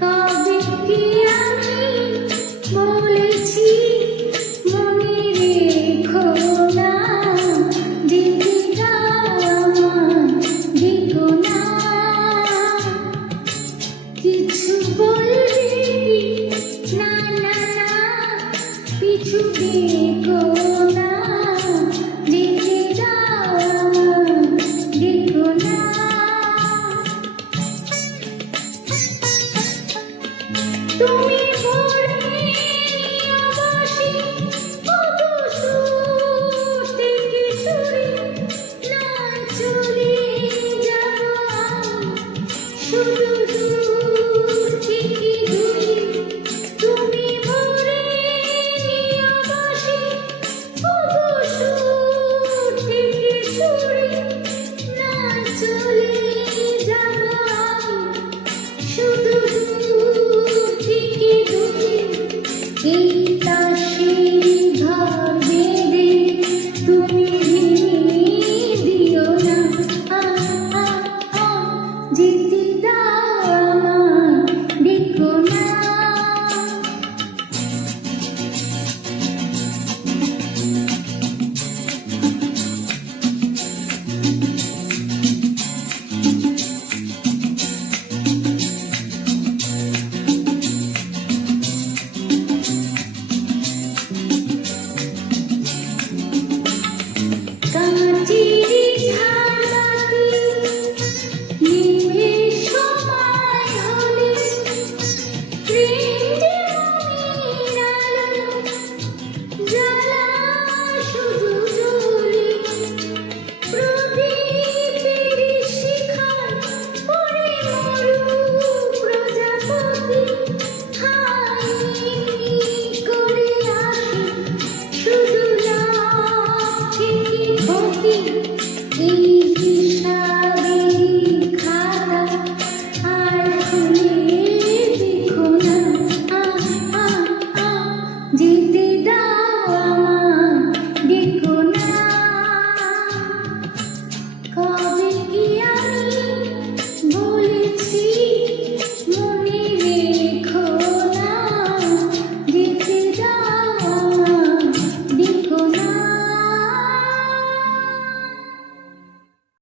কবে কি আমি বলেছি মনে রেখো না, যেতে দাও আমায় ডেকো না। কিছু বলবে কি না না না, পিছু ডেকো না, যেতে দাও আমায় ডেকো না। তুমি ভোরে নিয়ে বসি কত সুর থেকে সুরে, না চলে যাব শুধু দূর থেকে দূরে। তুমি ভোরে নিয়ে বসি কত সুর থেকে সুরে, না চলে যাব শুধু দূর থেকে দূরে। এই তাসের ঘর বেঁধে তুমি ভেঙে দিও না, যেতে দাও